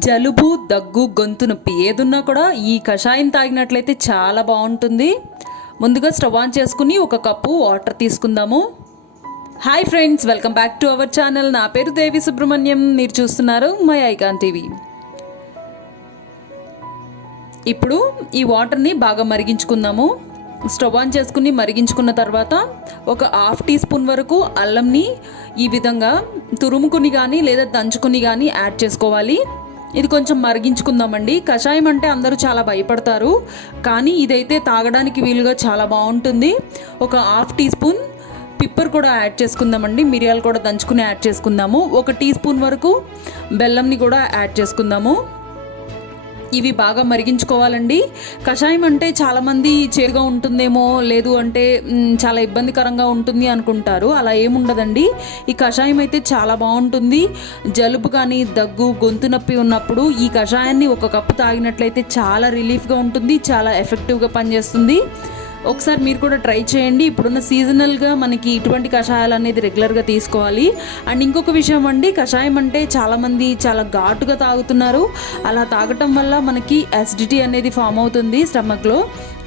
జలుబు, దగ్గు, గొంతు నొప్పి ఏదున్నా కూడా ఈ కషాయం తాగినట్లయితే చాలా బాగుంటుంది. ముందుగా స్టవ్ ఆన్ చేసుకుని ఒక కప్పు వాటర్ తీసుకుందాము. Hi friends, welcome back to our channel. నా పేరు దేవి సుబ్రహ్మణ్యం. మీరు చూస్తున్నారు మై ఐకాన్ టీవీ. ఇప్పుడు ఈ వాటర్ని బాగా మరిగించుకుందాము. స్టవ్ ఆన్ చేసుకుని మరిగించుకున్న తర్వాత ఒక హాఫ్ టీ స్పూన్ వరకు అల్లంని ఈ విధంగా తురుముకుని కానీ లేదా దంచుకుని కానీ యాడ్ చేసుకోవాలి. ఇది కొంచెం మరిగించుకుందామండి. కషాయం అంటే అందరూ చాలా భయపడతారు, కానీ ఇదైతే తాగడానికి వీలుగా చాలా బాగుంటుంది. ఒక హాఫ్ టీ స్పూన్ పిప్పర్ కూడా యాడ్ చేసుకుందామండి. మిరియాలు కూడా దంచుకుని యాడ్ చేసుకుందాము. ఒక టీ స్పూన్ వరకు బెల్లంని కూడా యాడ్ చేసుకుందాము. ఇవి బాగా మరిగించుకోవాలండి. కషాయం అంటే చాలామంది చేదుగా ఉంటుందేమో, లేదు అంటే చాలా ఇబ్బందికరంగా ఉంటుంది అనుకుంటారు. అలా ఏముండదండి. ఈ కషాయం అయితే చాలా బాగుంటుంది. జలుబు కానీ, దగ్గు, గొంతు నొప్పి ఉన్నప్పుడు ఈ కషాయాన్ని ఒక కప్పు తాగినట్లయితే చాలా రిలీఫ్గా ఉంటుంది, చాలా ఎఫెక్టివ్గా పనిచేస్తుంది. ఒకసారి మీరు కూడా ట్రై చేయండి. ఇప్పుడున్న సీజనల్గా మనకి ఇటువంటి కషాయాలు అనేది రెగ్యులర్గా తీసుకోవాలి. అండ్ ఇంకొక విషయం అండి, కషాయం అంటే చాలామంది చాలా ఘాటుగా తాగుతున్నారు. అలా తాగటం వల్ల మనకి అసిడిటీ అనేది ఫామ్ అవుతుంది స్టమక్లో.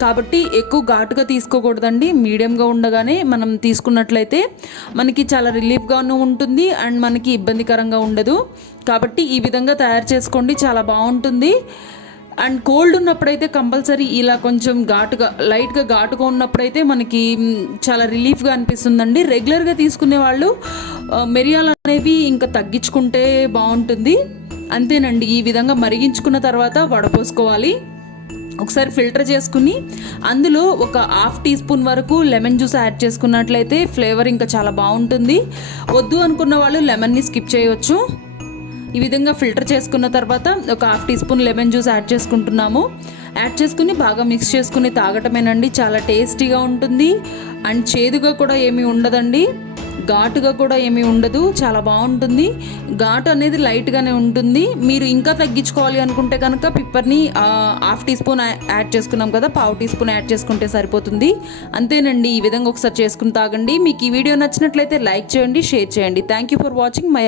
కాబట్టి ఎక్కువ ఘాటుగా తీసుకోకూడదండి. మీడియంగా ఉండగానే మనం తీసుకున్నట్లయితే మనకి చాలా రిలీఫ్గాను ఉంటుంది అండ్ మనకి ఇబ్బందికరంగా ఉండదు. కాబట్టి ఈ విధంగా తయారు చేసుకోండి, చాలా బాగుంటుంది. అండ్ కోల్డ్ ఉన్నప్పుడైతే కంపల్సరీ ఇలా కొంచెం లైట్గా ఘాటుగా ఉన్నప్పుడైతే మనకి చాలా రిలీఫ్గా అనిపిస్తుందండి. రెగ్యులర్గా తీసుకునే వాళ్ళు మిరియాలు అనేవి ఇంకా తగ్గించుకుంటే బాగుంటుంది. అంతేనండి. ఈ విధంగా మరిగించుకున్న తర్వాత వడపోసుకోవాలి. ఒకసారి ఫిల్టర్ చేసుకుని అందులో ఒక హాఫ్ టీ స్పూన్ వరకు లెమన్ జ్యూస్ యాడ్ చేసుకున్నట్లయితే ఫ్లేవర్ ఇంకా చాలా బాగుంటుంది. వద్దు అనుకున్న వాళ్ళు లెమన్ని స్కిప్ చేయవచ్చు. ఈ విధంగా ఫిల్టర్ చేసుకున్న తర్వాత ఒక half teaspoon lemon juice add చేసుకుంటున్నాము. యాడ్ చేసుకుని బాగా మిక్స్ చేసుకుని తాగటమేనండి. చాలా టేస్టీగా ఉంటుంది అండ్ చేదుగా కూడా ఏమీ ఉండదండి, ఘాటుగా కూడా ఏమీ ఉండదు. చాలా బాగుంటుంది. ఘాటు అనేది లైట్గానే ఉంటుంది. మీరు ఇంకా తగ్గించుకోవాలి అనుకుంటే కనుక పిప్పర్ని హాఫ్ టీ స్పూన్ యాడ్ చేసుకున్నాం కదా, పావు టీ స్పూన్ యాడ్ చేసుకుంటే సరిపోతుంది. అంతేనండి. ఈ విధంగా ఒకసారి చేసుకుని తాగండి. మీకు ఈ వీడియో నచ్చినట్లయితే లైక్ చేయండి, షేర్ చేయండి. Thank you for watching my